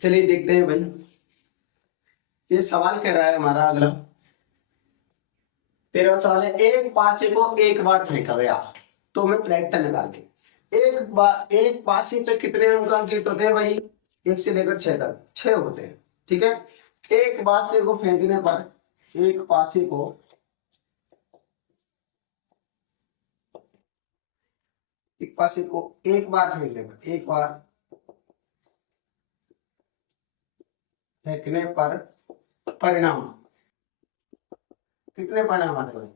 चलिए देखते हैं भाई। ये सवाल कह रहा है हमारा अगला। 13वां सवाल है, एक पासे को एक बार फेंका गया तो हमें प्रायिकता निकाल दी। एक पासे पे कितने अंक अंकित होते हैं भाई? 1 से लेकर 6 तक 6 होते हैं। ठीक है। एक पासे को फेंकने पर, एक पासे को एक बार फेंकने पर, एक बार फेंकने पर परिणाम कितने परिणाम आते हैं?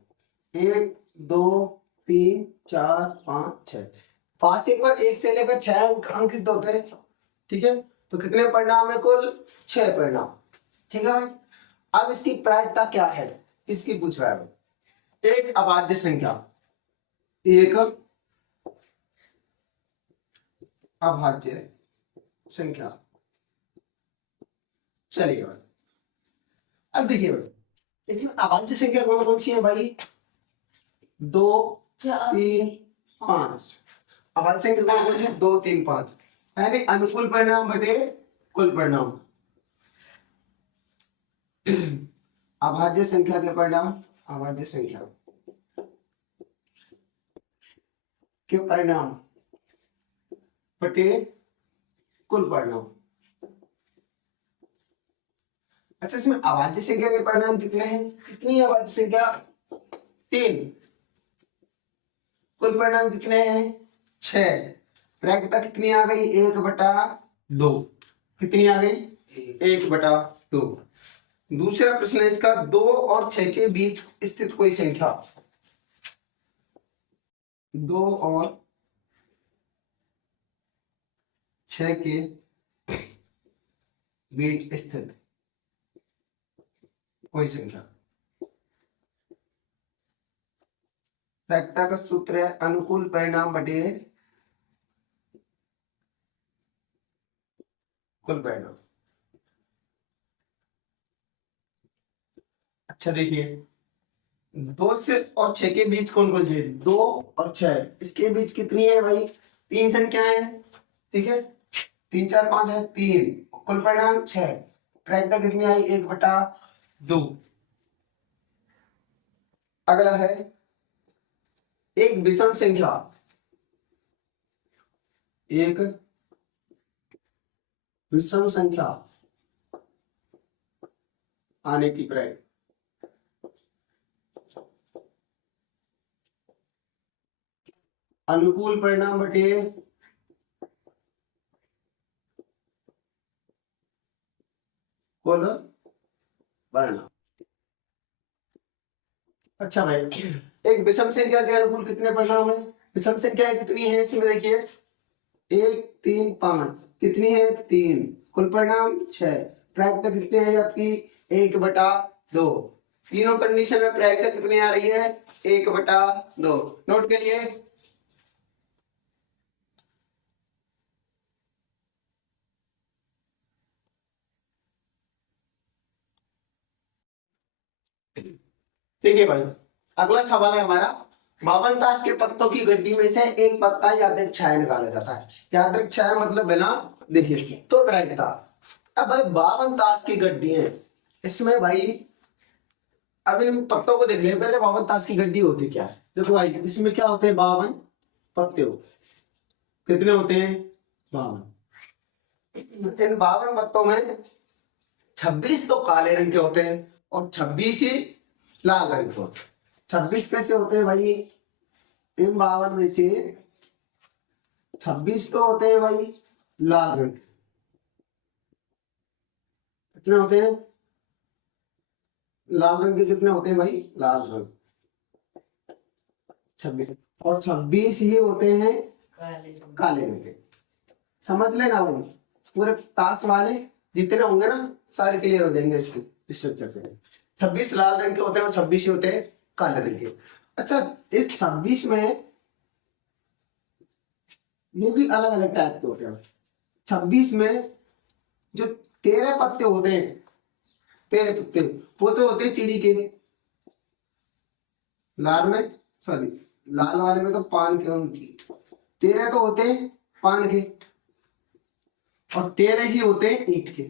1 2 3 4 5 6। पासे पर 1 से लेकर 6 अंक अंकित होते हैं। ठीक है। तो कितने परिणाम है? कुल 6 परिणाम। ठीक है भाई। अब इसकी प्रायिकता क्या है, इसकी पूछ रहा है भाई। एक अभाज्य संख्या, एक अभाज्य संख्या। चलिए भाई, अब देखिए भाई, इसमें अभाज्य संख्या कौन कौन सी है भाई? 2 3 5। अभाज्य संख्या कौन कौन सी है? 2 3 5, यानी अनुकूल परिणाम बटे कुल परिणाम। अभाज्य संख्या के परिणाम, अभाज्य संख्या के परिणाम बटे कुल परिणाम। अच्छा, इसमें अभाज्य संख्या के परिणाम कितने हैं? कितनी है अभाज्य संख्या? 3। कुल परिणाम कितने हैं? 6। प्रायिकता कितनी आ गई? 1/2। कितनी आ गई? 1/2। दूसरा प्रश्न है इसका, 2 और 6 के बीच स्थित कोई संख्या। 2 और 6 के बीच स्थित कोई संख्या। प्रायिकता का सूत्र है अनुकूल परिणाम बटे कुल परिणाम। अच्छा देखिए, 2 से और 6 के बीच कौन कौन से? 2 और 6, इसके बीच कितनी है भाई? 3 संख्याएं हैं। ठीक है। 3 4 5 है, 3। कुल परिणाम 6। प्रायिकता कितनी आई? 1/2। अगला है एक विषम संख्या, एक विषम संख्या आने की प्रायिकता। अनुकूल परिणाम बटे कुल परिणाम। अच्छा भाई, एक विषम संख्या के अनुकूल कितने परिणाम है? विषम संख्या कितनी है इसमें देखिए, 1 3 5। कितनी है? 3। कुल परिणाम 6। प्रायिकता कितनी है आपकी? 1/2। तीनों कंडीशन में प्रायिकता कितनी आ रही है? 1/2। नोट करिए। देखिए भाई, अगला सवाल है हमारा, 52 ताश के पत्तों की गड्डी में से एक पत्ता यादृच्छिक छाया निकाला जाता है। यादृच्छिक छाया मतलब बिना देखिए तो प्रायिकता। अब भाई 52 ताश की गड्डी है, इसमें भाई अब इन पत्तों को देख ले पहले। 52 ताश की गड्डी होती क्या है? देखो भाई, इसमें क्या होते हैं? 52 पत्ते होते। कितने होते हैं? 52। इन 52 पत्तों में 26 तो काले रंग के होते हैं और 26 ही लाल रंग के होते हैं। 26 कैसे होते हैं भाई? इन 52 में से 26 तो होते हैं भाई लाल रंग। कितने होते हैं? लाल रंग के कितने होते हैं भाई? लाल रंग 26, और 26 ही होते हैं काले रंग के। समझ लेना भाई, पूरे ताश वाले जितने होंगे ना सारे क्लियर हो जाएंगे इस स्ट्रक्चर से। 26 लाल रंग के होते हैं और 26 ही होते हैं काले रंग के। अच्छा, इस 26 में ये भी अलग अलग टाइप के होते हैं। 26 में जो 13 पत्ते होते हैं, 13 पत्ते वो तो होते हैं चिड़ी के। लाल में, सॉरी, लाल वाले में तो पान के, उनकी 13 तो होते हैं पान के। और 13 ही होते हैं ईंट के।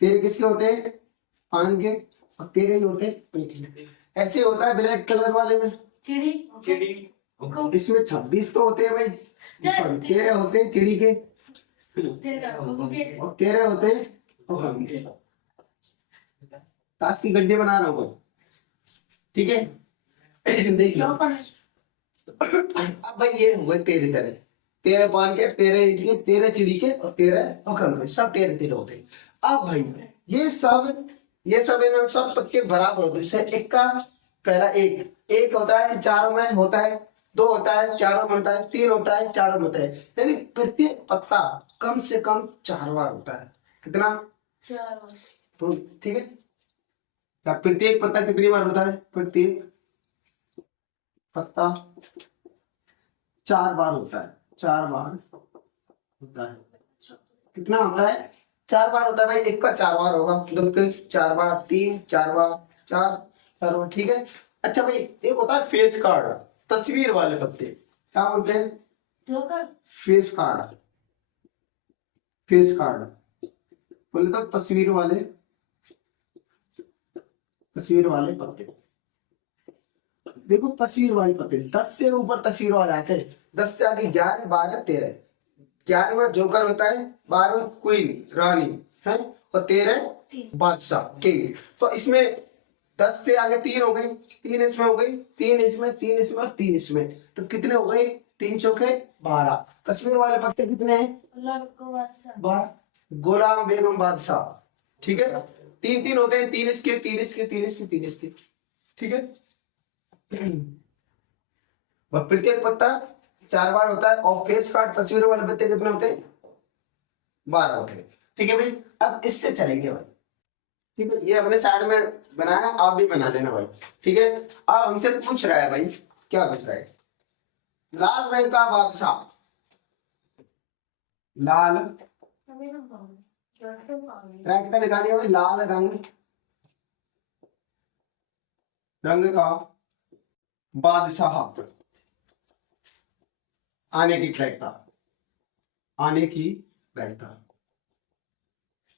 13 किसके होते हैं? पान के। और 13 ही होते हैं ईंट के। ऐसे होता है ब्लैक कलर वाले में चिड़ी चिड़ी इसमें 26 तो होते हैं भाई, 13 होते हैं चिड़ी के और 13 होते हैं हुक्म के। ताश की गड्डी बना रहा हूँ, ठीक है? देखिए अब भाई ये हुए 13 तरह, 13 पान के, 13 ईंट के, 13 चिड़ी के और 13 हुक्म के, सब 13 होते हैं। अब भाई ये सब है ना, सब पत्ते बराबर होते हैं। जैसे एक का पहला एक होता है, चारों में होता है, 2 होता है, चारों में होता है, 3 होता है, चारों में होता है। यानी प्रत्येक पत्ता कम से कम 4 बार होता है। कितना? 4 बार। तो ठीक है, प्रत्येक पत्ता कितनी बार होता है? प्रत्येक पत्ता 4 बार होता है। 4 बार होता है। कितना होता है? 4 बार होता है भाई। एक का 4 बार होगा, 2 के 4 बार, 3 4 बार, 4 बार, ठीक है। अच्छा भाई एक होता है फेस कार्ड, तस्वीर वाले पत्ते, क्या बोलते हैं? Joker. Face card. Face card बोले तो तस्वीर वाले पत्ते। देखो तस्वीर वाले पत्ते 10 से ऊपर तस्वीर वाले आते हैं। 10 से आगे 11 12 13। 11वां जोकर होता है, 12वां क्वीन रानी है और 13 बादशाह किंग। तो इसमें 10 से आगे 3 हो गई, 3 इसमें हो गई, 3 इसमें, 3 इसमें और 3 इसमें। तो कितने हो गए? 3 चौके 12। तस्वीर वाले पत्ते कितने हैं? 12। गुलाम बेगम बादशाह, ठीक है। 3 होते हैं, 3 इसके, 3 इसके, 3 इसके, 3 इसके, ठीक है। प्रत्येक पत्ता 4 बार होता है और फेस कार्ड तस्वीरों वाले पत्ते कितने होते हैं? 12 होते हैं, ठीक है भाई। अब इससे चलेंगे भाई, ठीक है। ये अपने साइड में बनाया, आप भी बना लेना भाई, ठीक है। अब हमसे पूछ रहा है भाई, क्या पूछ रहा है? लाल रंग का बादशाह, लाल रंग का निकालिए भाई। लाल रंग का बादशाह आने की प्रायिकता, आने की प्रायिकता।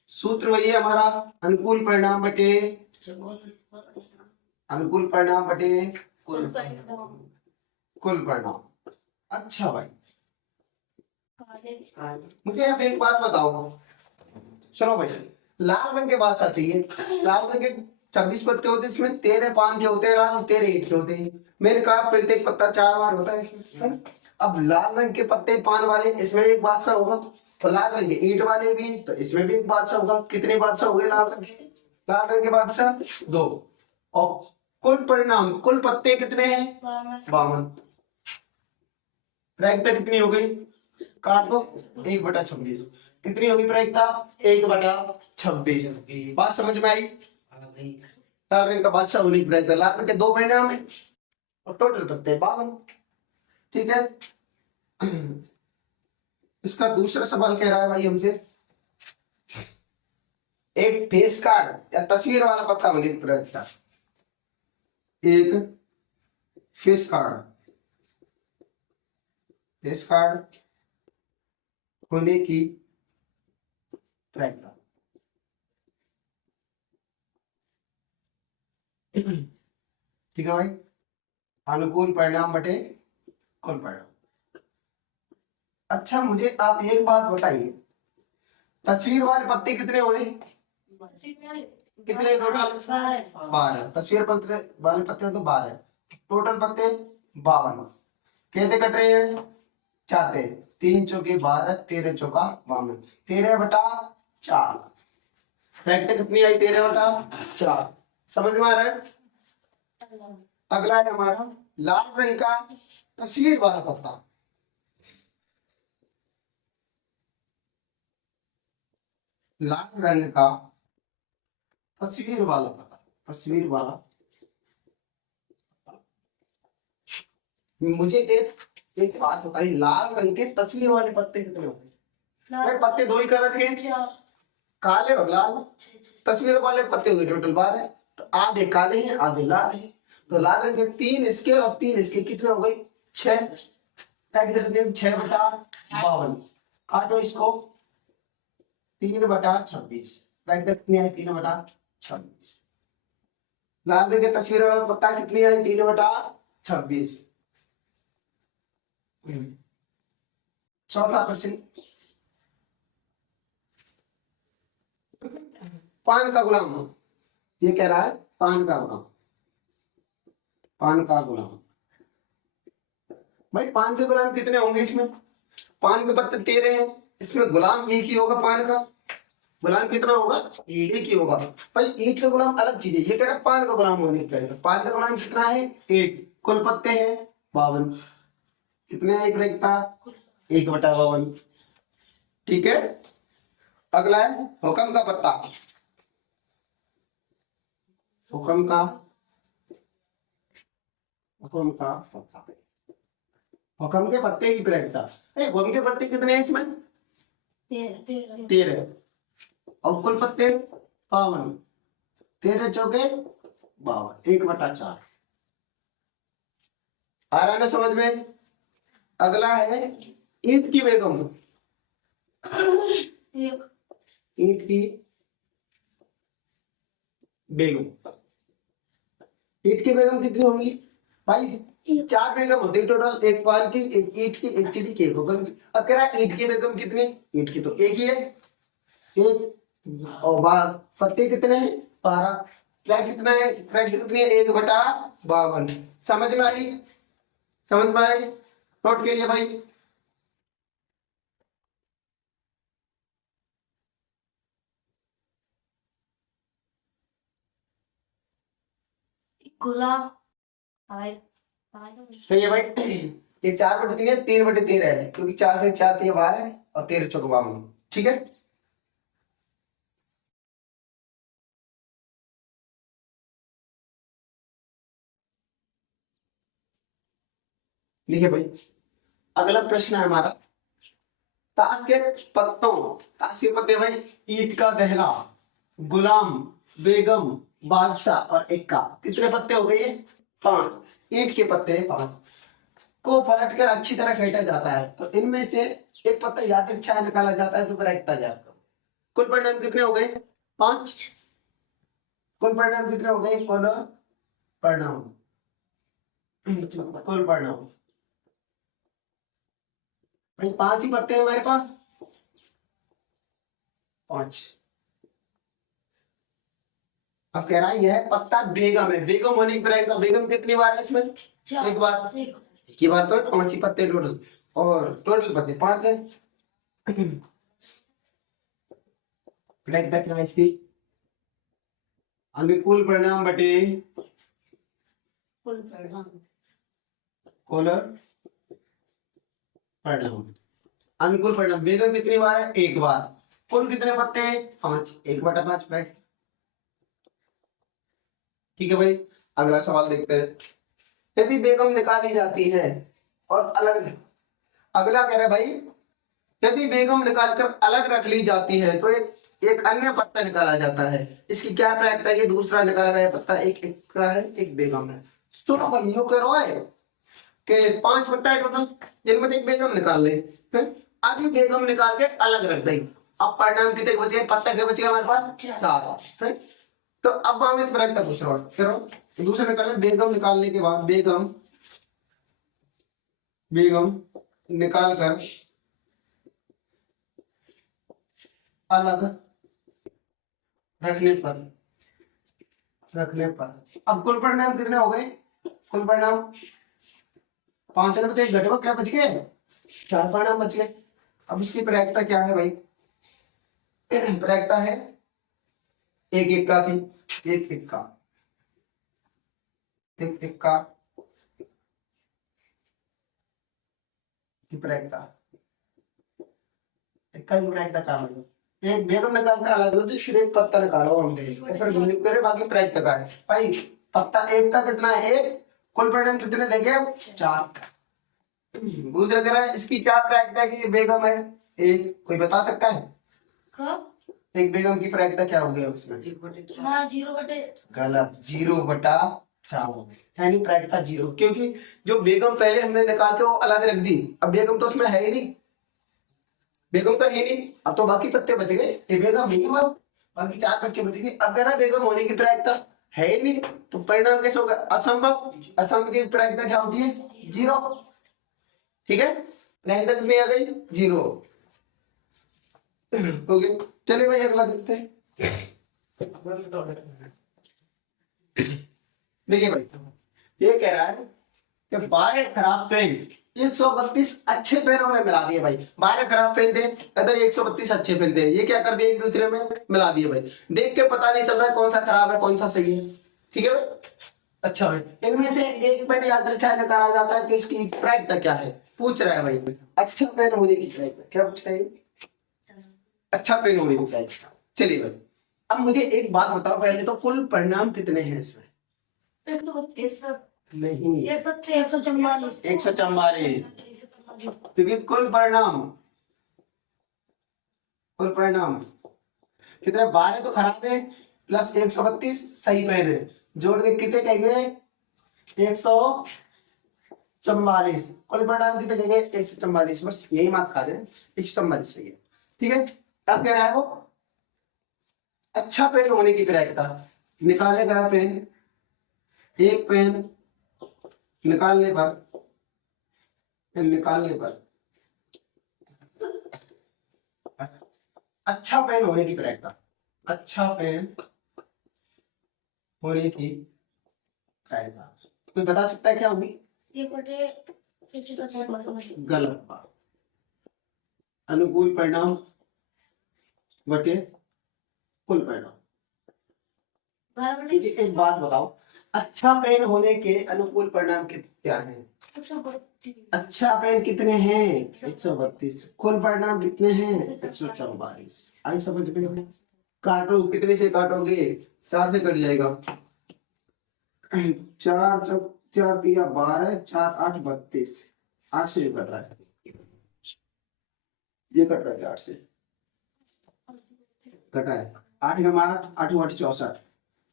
सूत्र वही है हमारा, अनुकूल परिणाम बटे कुल परिणाम। अच्छा भाई मुझे अब एक बात बताओ, सुनो भाई। लाल रंग के बादशाह चाहिए। लाल रंग के 26 पत्ते होते हैं, इसमें 13 पान के होते हैं लाल, 13 ईंट के होते हैं। मैंने कहा प्रत्येक पत्ता 4 बार होता है इसमें, है ना? अब लाल रंग के पत्ते पान वाले, इसमें भी एक बादशाह होगा, तो लाल रंग के ईंट वाले भी, तो इसमें भी एक बादशाह होगा। कितने बादशाह हो गए लाल रंग के? लाल रंग के बादशाह 2। और कुल परिणाम, कुल पत्ते कितने हैं? 52। प्रायिकता कितनी हो गई? काट दो, 1/26। कितनी होगी प्रायिकता? 1/26। बात समझ में आई? लाल रंग का बादशाह होने की प्रायिकता, लाल रंग के 2 परिणाम है और टोटल पत्ते 52, ठीक है। इसका दूसरा सवाल कह रहा है भाई हमसे, एक फेस कार्ड या तस्वीर वाला पत्ता होने की प्रायिकता। एक फेस कार्ड होने की प्रायिकता, ठीक है भाई। अनुकूल परिणाम बटे कुल परिणाम। अच्छा मुझे आप एक बात बताइए, तस्वीर वाले पत्ते कितने हो गए? कितने टोटल? 12। तस्वीर पत्ते वाले पत्ते तो 12, टोटल पत्ते 52। कहते कट रहे हैं? चाहते 3 चौके 12, 13 चौका 52, 13/4। प्रायिकता कितनी आई? 13/4। समझ में आ रहा है? अगला है हमारा लाल रंग का तस्वीर वाला पत्ता। लाल रंग का तस्वीर वाला पत्ता, तस्वीर वाला। मुझे एक बात बताइए, लाल रंग के तस्वीर वाले पत्ते कितने होते हैं? भाई पत्ते 2 ही कलर के, काले और लाल। तस्वीर वाले पत्ते हुए टोटल 12, तो आधे काले हैं आधे लाल हैं। तो लाल रंग के 3 इसके और 3 इसके, कितने हो गए? 6। 6/52। काटो इसको, 3/26। कितनी आई? 3/26। लाल रंग की तस्वीर वाला पत्ता कितनी आई? 3/26। चौथा प्रश्न, पान का गुलाम, ये कह रहा है पान का गुलाम, पान का गुलाम। भाई पान के गुलाम कितने होंगे इसमें? पान के पत्ते 13 हैं, इसमें गुलाम एक ही होगा। पान का गुलाम कितना होगा? एक ही होगा। भाई ईंट का गुलाम अलग चीज है, ये कह रहा है पान का गुलाम होने चाहिए। पान का गुलाम कितना है? एक। कुल पत्ते हैं 52। कितने एक रखता? 1/52। ठीक है। अगला है हुक्म का पत्ता। हुक्म का पत्ता, हुक्म के पत्ते की प्रयोगता। हुक्म के पत्ते कितने हैं इसमें? 13। और कुल पत्ते 52। 13 चौके 52, 1/4। आ रहा है ना समझ में? अगला है ईंट की बेगम। ईंट की बेगम, ईंट की बेगम कितनी होंगी भाई? 4 बेगम होती है टोटल, एक पान की, एक ईंट की, एक चिड़ी की, एक हुक्म की। अब कह रहा है ईंट की बेगम कितनी? ईंट की तो एक ही है, एक। और पत्ते कितने हैं? 12। ट्रैक कितना है? ट्रैक कितनी है? 1/52। समझ में आई? समझ में आई? नोट के लिए भाई। गुलाम सही है भाई। ये 4/3 है, 3/13 है, क्योंकि 4 से 4 तो ये 12 है, और 13 चौके 52। ठीक है। देखिए भाई, अगला प्रश्न है हमारा, ताश के पत्तों, ताश के पत्ते भाई, ईंट का दहला, गुलाम, बेगम, बादशाह और इक्का। कितने पत्ते हो गए ये? 5। ईंट के पत्ते हैं 5, को पलटकर अच्छी तरह फेंटा जाता है तो इनमें से एक पत्ता यादृच्छिक छाया निकाला जाता है तो फिर एकता जाता है। कुल परिणाम कितने हो गए? 5। कुल परिणाम कितने हो गए? कुल परिणाम, कुल परिणाम भाई 5 ही पत्ते हैं हमारे पास, 5। अब कह रहा है यह पत्ता बेगम है, बेगम होने की प्रक्रिया। बेगम कितनी बार है इसमें? एक बार। एक ही बार तो 5 ही पत्ते टोटल, और टोटल पत्ते 5 है। क्या है इसकी? अनुकूल परिणाम बटे कुल परिणाम। अनुकूल परिणाम बेगम कितनी बार है? एक बार। कुल कितने पत्ते हैं? 5, 1/5 ब्रैकेट। ठीक है भाई। अगला सवाल देखते हैं, यदि बेगम निकाली जाती है और अलग, अगला कह रहा है भाई, यदि बेगम निकालकर अलग रख ली जाती है तो एक अन्य पत्ता निकाला जाता है, इसकी क्या प्रायिकता है? दूसरा निकाला गया पत्ता एक का है, एक बेगम है। सुनो भाई, यूं करो है कि 5 पत्ता है टोटल, जिनमें से एक बेगम निकाल ले, अब ये बेगम निकाल के अलग रख दें। अब परिणाम कितने बचे? पत्ता के बचे हमारे पास 4। तो अब हम इस प्रायिकता पूछ रहा हूँ, करो दूसरा निकाले। बेगम निकालने के बाद बेगम निकाल कर अलग रखने पर अब कुल परिणाम कितने हो गए? कुल परिणाम 5 में तो एक घटवा क्या बच गए? 4 परिणाम बच गए। अब इसकी प्रायिकता क्या है भाई? प्रायिकता है एक इक्का की, एक इक्का, एक इक्का की प्रायिकता, इक्का की प्रायिकता क्या है? एक बेगम निकाल कर अलग रख, फिर एक पत्ता निकालो हम दे, फिर गुणित करें, बाकी प्रायिकता का है भाई। पत्ता एक का कितना है? एक। कुल परिणाम कितने देंगे? 4। दूसरा कह रहा है इसकी क्या प्रायिकता है कि बेगम है? एक। कोई बता सकता है? कब? एक बेगम की प्रायिकता क्या हो गया उसमें? 0/4। गलत, 0/4, यानी प्रायिकता 0, क्योंकि जो बेगम पहले हमने निकाल के वो अलग रख दी, अब बेगम तो उसमें है ही नहीं। बेगम तो है नहीं, अब तो बाकी पत्ते बच गए, ये बेगम नहीं हुआ, बाकी 4 बच्चे बच गए। अब कहना बेगम होने की प्रायिकता है ही नहीं, तो परिणाम कैसे होगा? असंभव। असंभव की प्रायिकता क्या होती है? 0। ठीक है, प्रायिकता कितनी आ गई? 0 हो गया। चलिए भाई अगला देखते हैं। देखिए भाई, ये कह रहा है कि 12 खराब पेन 132 अच्छे पेनों में मिला दिए भाई। 12 खराब पेन थे, अदर 132 अच्छे पेन थे, ये क्या कर दिए? एक दूसरे में मिला दिए भाई। देख के पता नहीं चल रहा है कौन सा खराब है कौन सा सही है। ठीक है भाई। अच्छा भाई, इनमें से एक पेन यादृच्छा निकाला जाता है तो इसकी प्रायिकता क्या है पूछ रहा है भाई। अच्छा पेन होने की प्रायिकता क्या पूछ रहा है? अच्छा पेन होने की प्रायिकता। चलिए भाई, अब मुझे एक बात बताओ, पहले तो कुल परिणाम कितने हैं इसमें? 132 नहीं, 144 144। क्योंकि कुल परिणाम कितने? 12 तो खराब है प्लस 132 सही पेन है, जोड़ के कितने कहेंगे? 144। कुल परिणाम कितने कहेंगे? 144। बस यही मात खा जाए, 144 सही है। ठीक है, अब कह रहा है वो अच्छा पेन होने की प्रायिकता। निकाले गया पेन, एक पेन निकालने पर अच्छा पेन होने की प्रायिकता, अच्छा पेन होने की प्रायिकता कोई बता सकता है क्या होगी? 1/144 गलत बात। अनुकूल परिणाम बटे कुल परिणाम। मुझे एक बात बताओ, अच्छा पेन होने के अनुकूल परिणाम क्या हैं? अच्छा पेन कितने हैं? 132। कुल परिणाम कितने हैं? 144। आई समझ में? काटो, कितने से काटोगे? 4 से कट जाएगा। 4 चौक 4 दिया 12, 4 8 32। 8 से कट रहा है, ये कट रहा है 8 से कट रहा है। 8 का 8, 8 8 64,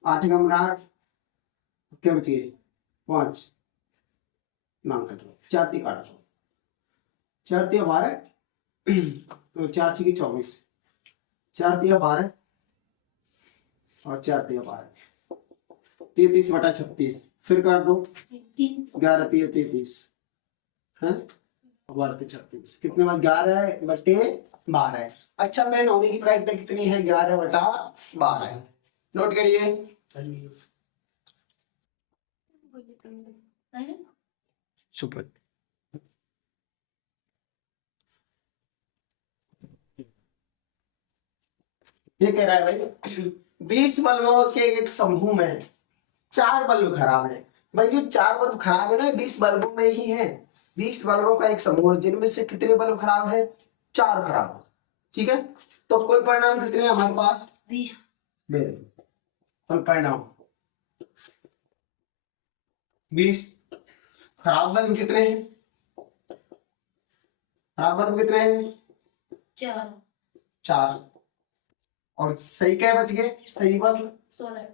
8 का 8 क्या बचिए? 5 नाम कट रहा, 4 3 8, 4 3 12, तो 4 6 24, 4 3 12 और 4 3 12, 33/36। फिर काट दो, 11 3 33 है, 12 36 कितने बार? 11/12। अच्छा पेन होने की प्रायिकता कितनी है? 11/12। नोट करिए। सुपर। ये कह रहा है भाई 20 बल्बों के एक समूह में 4 बल्ब खराब है। भाई जो 4 बल्ब खराब है ना, 20 बल्बों में ही है। 20 बल्बों का एक समूह है जिनमें से कितने बल्ब खराब है? 4 खराब है। ठीक है, तो कुल परिणाम कितने हैं हमारे पास? 20। कुल परिणाम 20। खराब बल्ब कितने हैं? खराब बल्ब कितने हैं? 4। और सही क्या बच गए? सही बल्ब 16।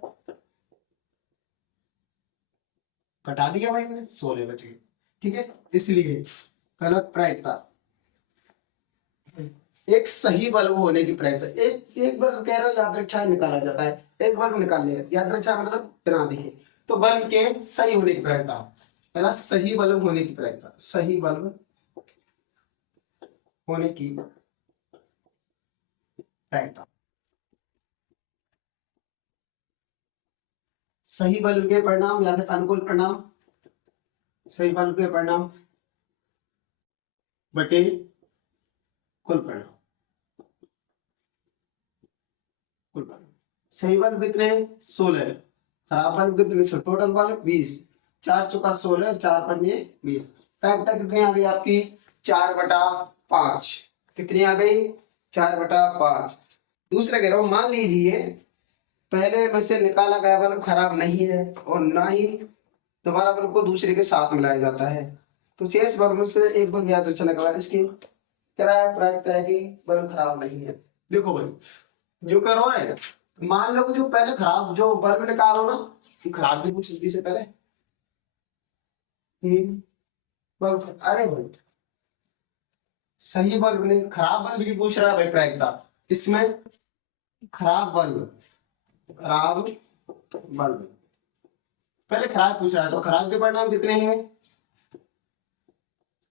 घटा दिया भाई मैंने, 16 बच गए। ठीक है, इसलिए गलत प्रायिकता। एक सही बल्ब होने की प्रायिकता, एक बल्ब कह रहे हो यादृच्छा निकाला जाता है, एक बल्ब निकाल लिया। यादृच्छा मतलब बिना देखे, तो बल्ब के सही होने की प्रायिकता, पहला सही बल्ब होने की प्रायिकता, सही बल्ब होने की प्रायिकता। सही बल्ब के परिणाम या फिर अनुकूल परिणाम, सही बल्ब के परिणाम बटे कुल परिणाम। कुल परिणाम सही बल्ब कितने हैं? 16। खराब बल्ब कितने? Total bulb 20। 4 चौका 16, 4 पंजे 20। प्रायिकता कितनी आ गई आपकी? 4/5। कितनी आ गई? 4/5। दूसरा कह रहा हूं, मान लीजिए पहले में से निकाला गया बल्ब खराब नहीं है और ना ही दोबारा बल्ब को दूसरे के साथ मिलाया जाता है, तो शेष बल्ब में से एक बल्ब याद रखना लगा। इसकी क्या प्रायिकता है कि बल्ब खराब नहीं है? देखो भाई, जो करो है, मान लो कि जो पहले खराब जो बल्ब निकालो ना, कि खराब भी कुछ जल्दी से पहले बल्ब, अरे भाई सही बल्ब नहीं, खराब बल्ब की पूछ रहा है भाई प्रायिकता। इसमें खराब बल्ब, खराब बल्ब पहले खराब पूछ रहा है, तो खराब के परिणाम कितने हैं?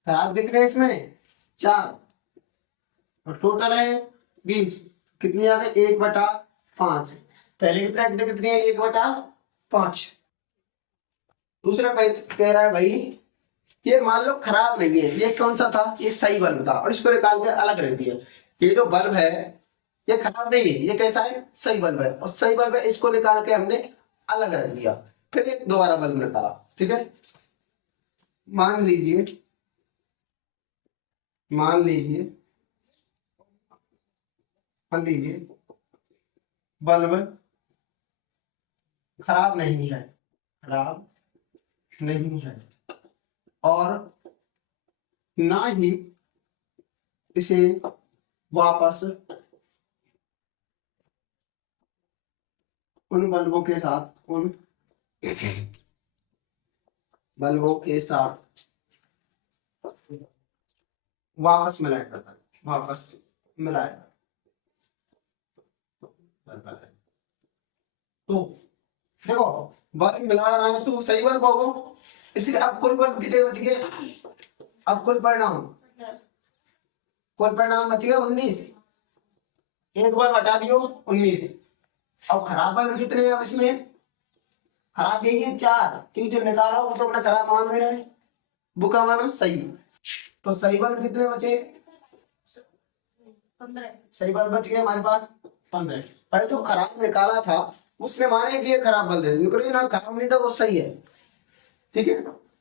खराब कितने हैं इसमें? 4, और टोटल है 20। कितनी आ गई? 1/5। पहले की प्रायिकता कितनी है? 1/5। दूसरा कह रहा है भाई, ये मान लो खराब नहीं है, ये कौन सा था? ये सही बल्ब था, और इसको निकाल के अलग रख दिया। ये जो बल्ब है ये खराब नहीं है, ये कैसा है? सही बल्ब है, और सही बल्ब है, इसको निकाल के हमने अलग रख दिया, फिर एक दोबारा बल्ब निकाला। ठीक है, मान लीजिए मान लीजिए मान लीजिए बल्ब खराब नहीं है, खराब नहीं है, और ना ही इसे वापस उन बल्बों के साथ वापस मिलाया जाता है, वापस मिलाया। तो देखो, बल्ब मिलाना है तो सही बल्ब होगा, इसलिए अब कुल बल्ब कितने बच गए? अब कुल परिणाम बच गए 19। एक बल्ब हटा दियो, 19। अब खराब बल्ब कितने हैं? अब इसमें खराब यही है 4, क्योंकि जो निकाला वो तो अपना खराब मान लेना है, बुका मानो सही। तो सही बल्ब कितने बचे? 15। सही बल्ब बच गए हमारे पास 15। भाई जो खराब निकाला था उसने माने कि ये खराब बल्ब है, निकले ना, खराब नहीं था, वो सही है। ठीक है,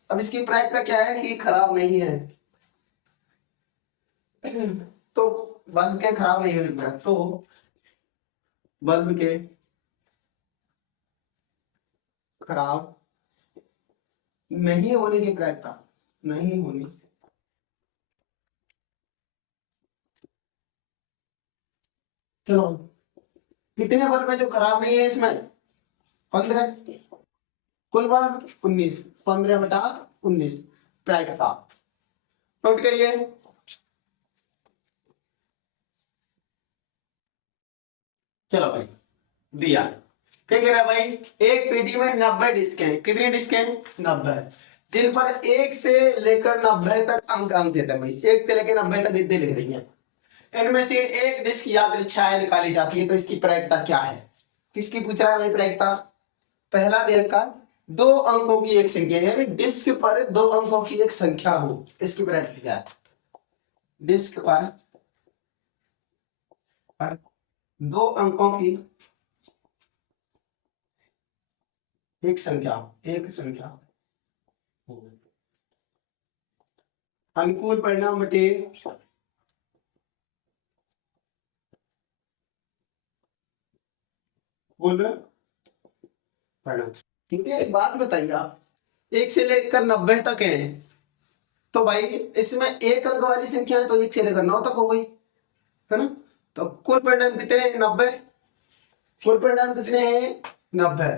अब इसकी प्रायिकता क्या है कि खराब नहीं है, तो बल्ब के खराब नहीं होने पर, तो बल्ब के खराब नहीं होने की प्रायिकता, नहीं होनी, चलो कितने बल्ब है जो खराब नहीं है इसमें? 15। कुल बल्ब 19, 15/19 प्रायिकता। नोट करिए, चलो भाई दिया। क्या कह रहा है भाई? एक पेटी में 90 डिस्क हैं। कितनी डिस्क हैं? 90, जिन पर 1 से लेकर 90 तक अंक अंकित है। भाई 1 से लेकर 90 तक इतने लिख रही है। इनमें से एक डिस्क यादृच्छिक छाया निकाली जाती है, तो इसकी प्रायिकता क्या है? किसकी पूछ रहा है भाई प्रायिकता? पहला दे रखा 2 अंकों की एक संख्या, यानी डिस्क पर 2 अंकों की एक संख्या हो, इसकी प्रायिकता क्या है? डिस्क पर 2 अंकों की एक संख्या अनुकूल परिणाम बटे कुल परिणाम। ठीक है, एक बात बताइए आप, 1 से लेकर 90 तक है, तो भाई इसमें एक अंक वाली संख्या है, तो 1 से लेकर 9 तक हो गई, है ना? तो कुल परिणाम कितने हैं? 90। कुल परिणाम कितने हैं? 90।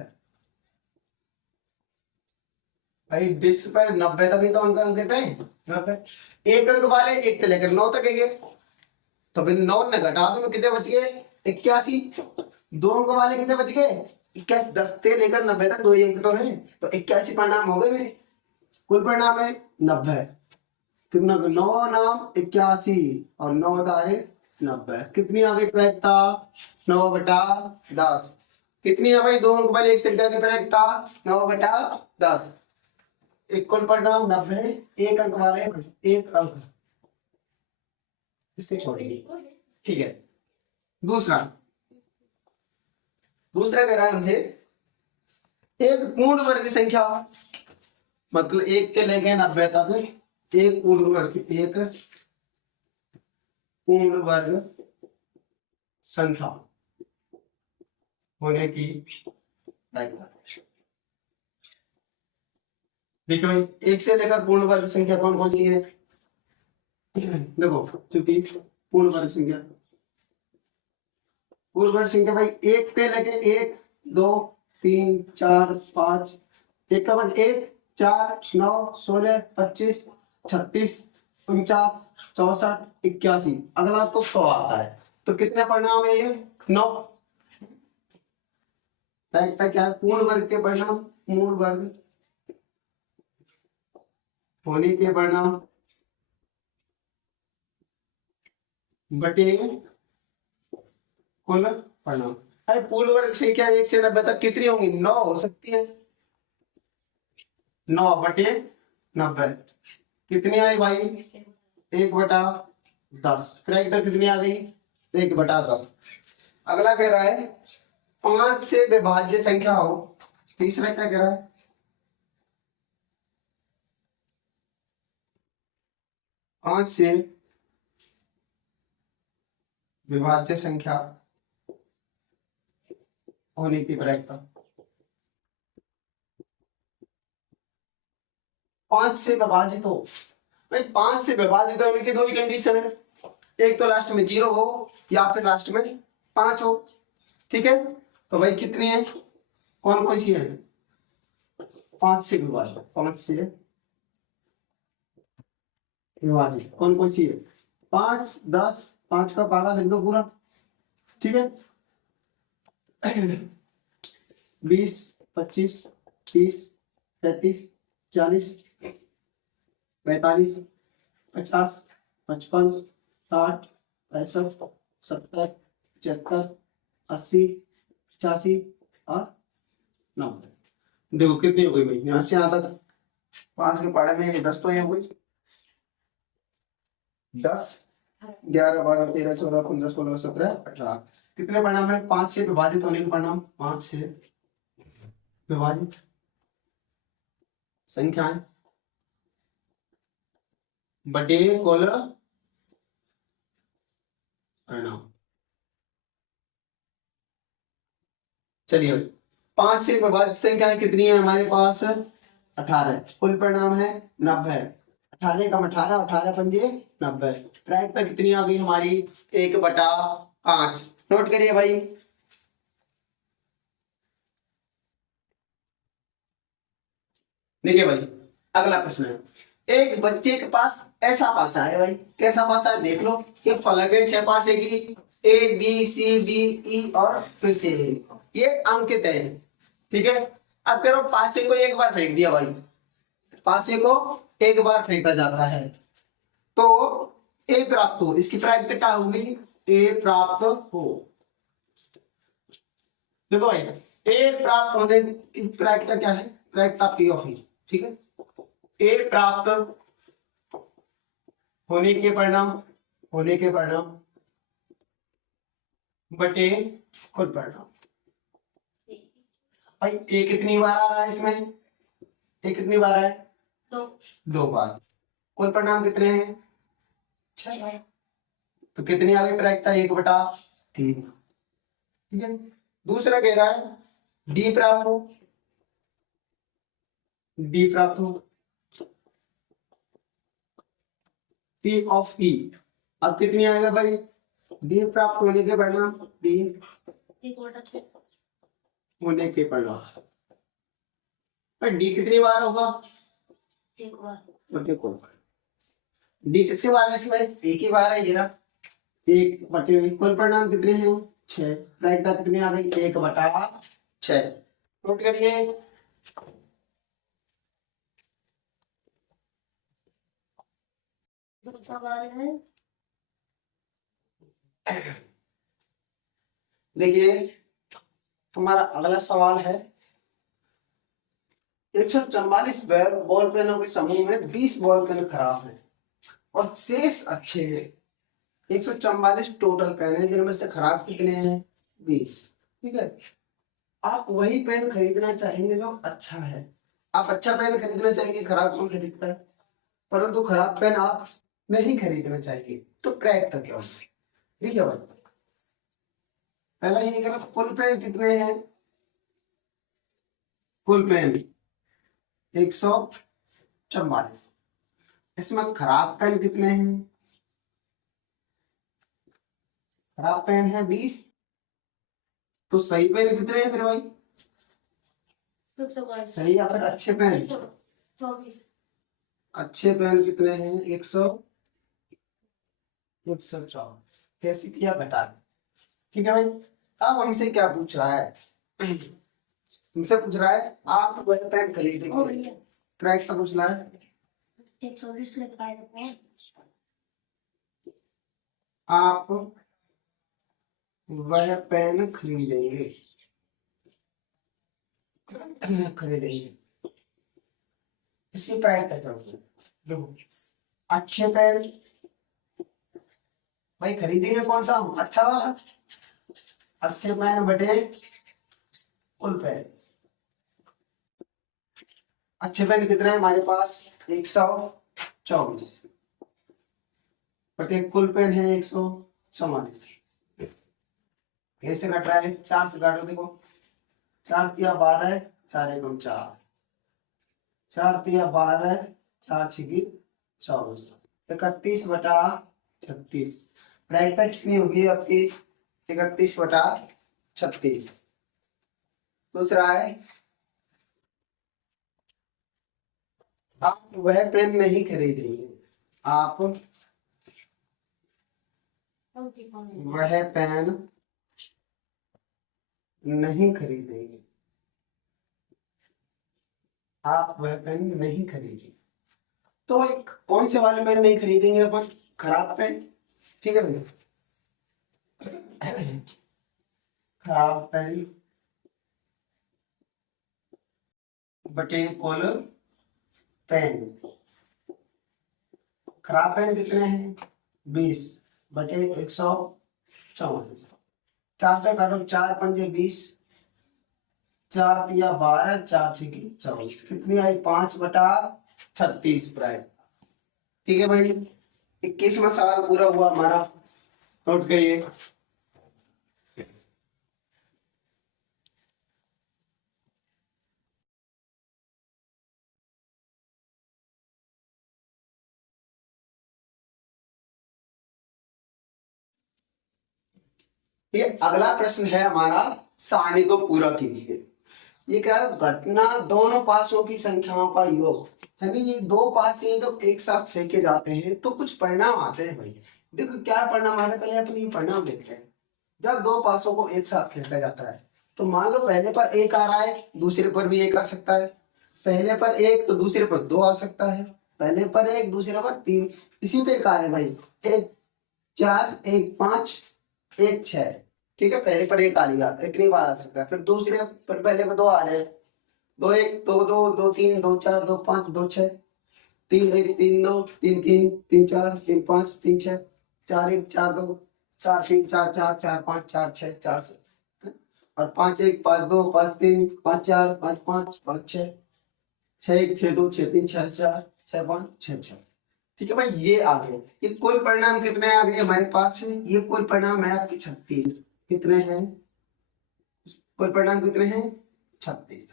भाई डिस्क पर 90 तक ही तो अंक अंकित है, 90। एक अंक वाले 1 से लेकर 9 तक है, तो फिर 9 ने घटा दो, कितने बच गए? 81। 2 अंक वाले कितने बच गए? 81। 10 से लेकर 90 तक 2 ही अंक तो हैं, तो 81 परिणाम हो गए मेरे। कुल परिणाम है 90। कितना? 9 नाम 81 और 9 तारे 90। कितनी आ गई प्रायिकता? 9/10। कितनी है भाई? 2 अंक वाले एक संख्या की प्रायिकता 9/10। एक कुल परिणाम 90, एक अंक वाले 1 अंक, इसको छोड़िए। ठीक है, दूसरा कह रहा है हमसे एक पूर्ण वर्ग संख्या, मतलब 1 के लेके 90 तक एक पूर्ण वर्ग संख्या होने की प्रायिकता। देखिए भाई, 1 से लेकर पूर्ण वर्ग संख्या कौन कौन सी है? देखो, क्योंकि पूर्ण वर्ग संख्या भाई 1 से लेके 1, 2, 3, 4, 5, 1 का 1, 4, 9, 16, 25, 36, 49, 64, 81, अगला तो 100 आता है। तो कितने परिणाम है ये? 9। क्या है? पूर्ण वर्ग के परिणाम, पूर्ण वर्ग होने के परिणाम बटे कुल परिणाम। अरे पूर्ण वर्ग से क्या 1 से 90 तक कितनी होंगी? 9 हो सकती है। 9 बटे 90 कितनी आई भाई? 1/10। फिर तक कितनी आ गई? 1/10। अगला कह रहा है 5 से विभाज्य संख्या हो। तीसरा क्या कह रहा है? 5 से विभाज्य संख्या होने की प्रायिकता। 5 से विभाजित हो भाई, 5 से विभाजित होने की दो ही कंडीशन है, एक तो लास्ट में 0 हो या फिर लास्ट में 5 हो। ठीक है, तो भाई कितनी है? कौन कौन सी है? 5 से विभाजित, 5 से विभाजित कौन कौन सी है? 5, 10, 5 का पारा लिख दो पूरा। ठीक है, 20, 25, 30, 33, 40, 45, 50, 55, 60, 65, 70, 75, 80, 85 और 90। देखो कितनी हो गई भाई, यहां से यहां तक 5 के पढ़े में 10 तो यहाँ हुई। 10, 11, 12, 13, 14, 15, 16, 17, 18। कितने परिणाम है? 5 से विभाजित होने के परिणाम। 5 से विभाजित संख्याएं बटे कुल परिणाम। चलिए भाई, 5 से विभाजित संख्याएं कितनी है हमारे पास? 18। कुल परिणाम है 90। 18 कम 18, 18 पंजे 90। प्रायिकता कितनी आ गई हमारी? 1/5। नोट करिए भाई। देखिए भाई, अगला प्रश्न है, एक बच्चे के पास ऐसा पासा है भाई। कैसा पासा है? देख लो, ये फलक है 6 पासे की, ABCDE और फिर से ये अंकित है। ठीक है, अब करो पासे को एक बार फेंक दिया भाई, पासे को एक बार फेंका जाता है तो ए प्राप्त हो। इसकी प्रायिकता क्या होगी? ए प्राप्त हो। देखो भाई, ए प्राप्त होने की प्रायिकता क्या है? प्रायिकता पी ऑफ ई। ठीक है, ए प्राप्त होने के परिणाम, होने के परिणाम बटे कुल परिणाम। भाई ए कितनी बार आ रहा है इसमें? ए कितनी बार है? 2 बार। कुल परिणाम कितने हैं? 6। तो कितनी आ गई प्रायिकता? 1/3। ठीक है, दूसरा कह रहा है डी प्राप्त हो, डी प्राप्त हो, पी ऑफ ई। अब कितनी आएगा भाई? डी प्राप्त होने के परिणाम, डी होने के परिणाम। डी कितनी बार होगा? एक बार। देखो डी कितनी बार है इसमें? एक ही बार है ये ना, 1/, कुल परिणाम कितने हैं? 6। प्रायिकता कितनी आ गई? 1/6। नोट करिए। देखिए हमारा अगला सवाल है, 144 बॉल पेनों के समूह में 20 बॉल पेन खराब हैं और शेष अच्छे हैं। 144 टोटल पेन है जिनमें से खराब कितने हैं? 20। ठीक है, आप वही पेन खरीदना चाहेंगे जो अच्छा है। आप अच्छा पेन खरीदना चाहेंगे, खराब कौन खरीदता है? परंतु खराब पेन आप नहीं खरीदना चाहेंगे, तो प्रायिकता क्या होगी? देखिए भाई, पहला ये करो, कुल पेन कितने हैं? कुल पेन 144। इसमें खराब पेन कितने हैं? खराब पेन है 20। तो सही पेन कितने हैं फिर भाई? सही या फिर अच्छे पेन? 24। अच्छे पेन कितने हैं? 144। 124 कैसे किया, घटा दे। ठीक है भाई। अब हमसे क्या पूछ रहा है, हमसे पूछ रहा है आप वह पेन खरीदेंगे, प्राइस का पूछ रहा है। 120 लगाए देते हैं। आप वह पेन खरीदेंगे, खरीदेंगे, इसकी प्राइस तय करो। देखो अच्छे पेन भाई खरीदेंगे कौन सा, अच्छा वाला, अच्छे पेन बटे फुल पेन। अच्छे पेन कितने हैं हमारे पास, 124 बटे कुल पेन है 144। कैसे कट रहा है, 4 से काटो। देखो 4 तिया 12, 4 एकम 4, 4 तिया 12, 4 छिकी 24, 31 बटा 36। प्रायिकता कितनी होगी आपकी, 31 बटा 36। दूसरा है आप वह पेन नहीं खरीदेंगे, आप वह पेन नहीं खरीदेंगे, आप वह पेन नहीं खरीदेंगे। तो एक कौन से वाले पेन नहीं खरीदेंगे अपन, खराब पेन। ठीक है भैया, खराब पेन बटे कुल पेन। खराब पेन कितने हैं, 20 बटे 144। 4 से काटो, 4 पंजे 20, 4 तिया 12, 4 छिकी 24, कितनी आई 5 बटा 36 प्राइस। ठीक है भाई, 21वां सवाल पूरा हुआ हमारा, नोट करिए। ये अगला प्रश्न है हमारा, सारणी को पूरा कीजिए। ये क्या है, घटना दोनों पासों की संख्याओं का योग, यानी ये दो पासे जब एक साथ फेंके जाते हैं तो कुछ परिणाम आते हैं भाई। देखो क्या परिणाम आ रहे, पहले अपनी परिणाम देखते हैं। जब दो पासों को एक साथ फेंका जाता है तो मान लो पहले पर एक आ रहा है, दूसरे पर भी एक आ सकता है। पहले पर एक तो दूसरे पर दो आ सकता है, पहले पर एक दूसरे पर तीन। इसी प्रकार है भाई, एक 4, एक 5, एक 6। ठीक है, पहले पर एक आ लिया, इतनी बार आ सकता है। फिर दूसरे पर पहले पर दो आ रहे हैं, 2 1 2 2 2 3 2 4 2 5 2 6, 3 1 3 2 3 3 3 4 3 5 3 6, 4 1 4 2 4 3 4 4 4 5 4 6 4 7, और 5 1 5 2 5 3 5 4 5 5 5 6 6 1 6 2 6 3 6 4 6 5 6 6। ठीक है भाई, ये आ गए। ये कुल परिणाम कितने आ गए हमारे पास, ये कुल परिणाम है आपकी 36। कितने हैं, कुल परिणाम कितने हैं, 36।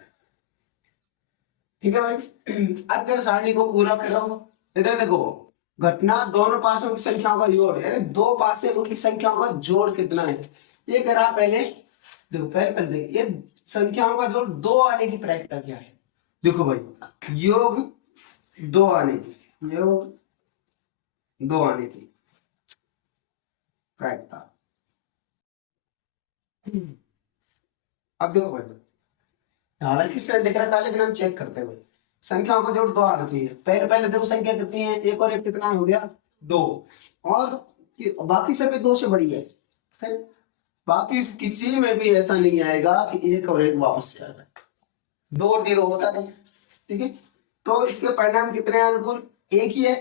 ठीक है भाई, अब जरा सारणी को पूरा करो। इधर देखो, घटना दोनों पासों की संख्याओं का योग, यानी दो पासों की संख्याओं का जोड़ कितना है। ये करा पहले, देखो पहले ये संख्याओं का जोड़ 2 आने की प्रायिकता क्या है। देखो भाई, योग 2 आने की, योग 2 आने की प्रायिकता। अब देखो भाई, हालांकि स्टैंड लिख रखा है लेकिन हम चेक करते हैं भाई, संख्याओं का जोड़ 2 आना चाहिए। पहले पहले देखो संख्या कितनी है, एक और एक कितना हो गया 2, और बाकी सभी 2 से बड़ी है। फिर बाकी किसी में भी ऐसा नहीं आएगा कि एक और एक वापस से आएगा, 2 और 0 होता नहीं। ठीक है, तो इसके परिणाम कितने हैं अनुकूल, एक ही है।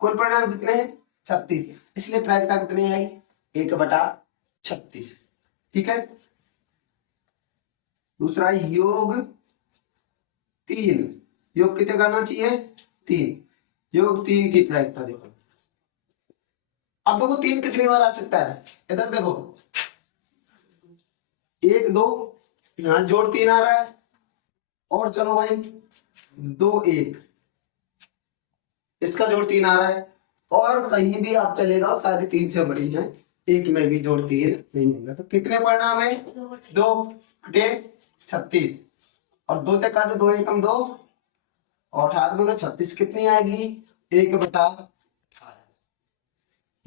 कुल परिणाम कितने हैं, 36, इसलिए प्रायिकता कितनी आई, 1 बटा 36। ठीक है, दूसरा योग 3, योग कितने का आना चाहिए, 3, योग 3 की प्रायिकता देखो। अब देखो 3 कितनी बार आ सकता है, इधर देखो 1 2, यहां जोड़ 3 आ रहा है, और चलो भाई 2 1, इसका जोड़ 3 आ रहा है, और कहीं भी आप चलेगा सारे 3 से बड़ी है, एक में भी जोड़ 3 नहीं मिलेगा। तो कितने परिणाम है, 2 बटे 36, और 2 तक काटो, 2 एकम 2, और 18 दूना 36, कितनी आएगी, 1 बटा 18।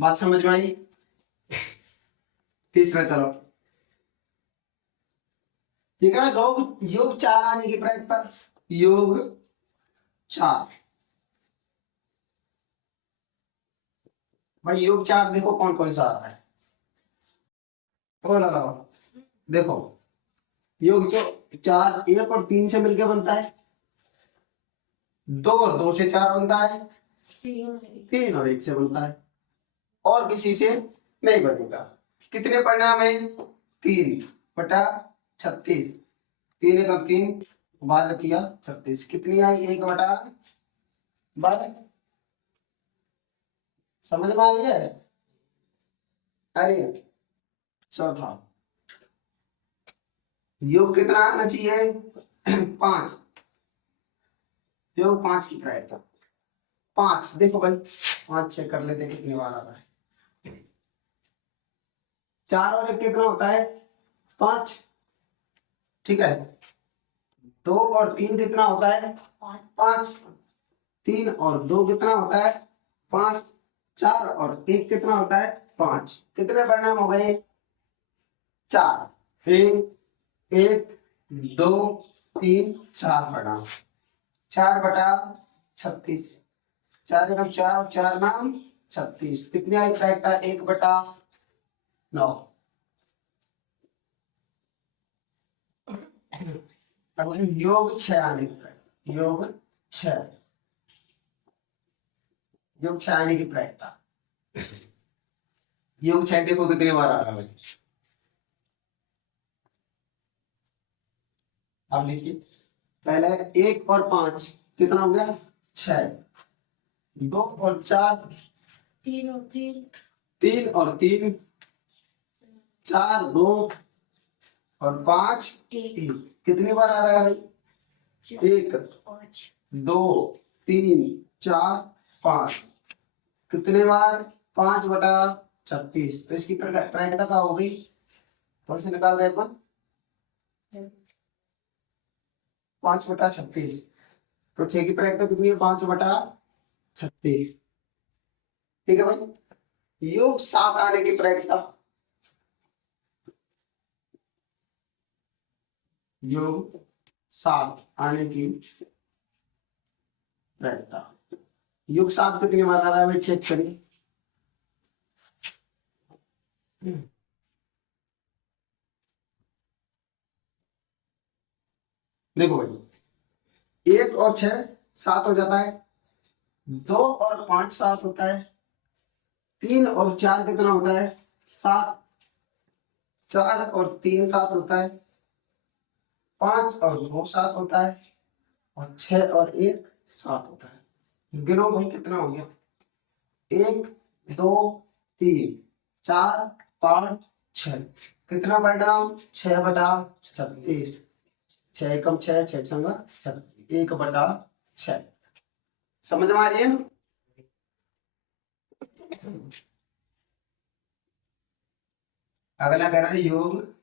बात समझ में आई? तीसरा चलो, ठीक है ना। योग 4 आने की प्रायिकता, योग 4। भाई योग 4 देखो कौन कौन सा आ रहा है, बोला लगाओ। देखो योग जो 4 1 और 3 से मिलके बनता है, 2 और 2 से 4 बनता है, 3 और 1 से बनता है, और किसी से नहीं बनेगा। कितने परिणाम है? 3/36, 3 एकम 3, 12 किया 36, कितनी आई? 1/12। समझ में आ रही है? अरे चौथा, योग कितना आना चाहिए? 5। योग 5 की प्रायिकता 5। देखो भाई 5 चेक कर लेते कितनी बार आ रहा है। 4 और 1 कितना होता है? 5, ठीक है। 2 और 3 कितना होता है? 5। 3 और 2 कितना होता है? 5। 4 और 1 कितना होता है? 5। कितने परिणाम हो गए? 4। 1 2 3 4 परिणाम, 4/36, 4 एकम 4 और 4 नाम 36, कितनी आई प्रायिकता? 1/9। अब योग 6 आने की प्रायिकता, योग 6, योग 6 आने की प्रायिकता, योग 6 देखो कितनी बार आ रहा है भाई। अब लिखिए, पहले 1 और 5 कितना हो गया? 6। 2 और 4, 3 और 3, 3 और 3, 4 2 और 5 1, 1, कितनी बार आ रहा है भाई? 1 5, 2 3 4 5, कितने बार? 5/36। तो इसकी प्रायिकता क्या हो गई? कौन से निकाल रहे हैं अपन? 5/36। तो 6 की प्रायिकता कितनी है? 5/36, ठीक है भाई। योग 7 आने की प्रायिकता, योग 7 आने की प्रायिकता, योग 7 कितनी बार आ रहा है भाई? चेक करिए। देखो भाई 1 और 6 7 हो जाता है, 2 और 5 7 होता है, 3 और 4 कितना होता है? 7। 4 और 3 7 होता है, 5 और 2 7 होता है, और 6 और 1 7 होता है। गिनो भाई कितना हो गया? 1 2 3 4 5 6, कितना परिणाम? 6/36, 6 एकम 6 6 छंगा 36, 1/6। समझ में आ रही है ना? अगला कह रहा है योग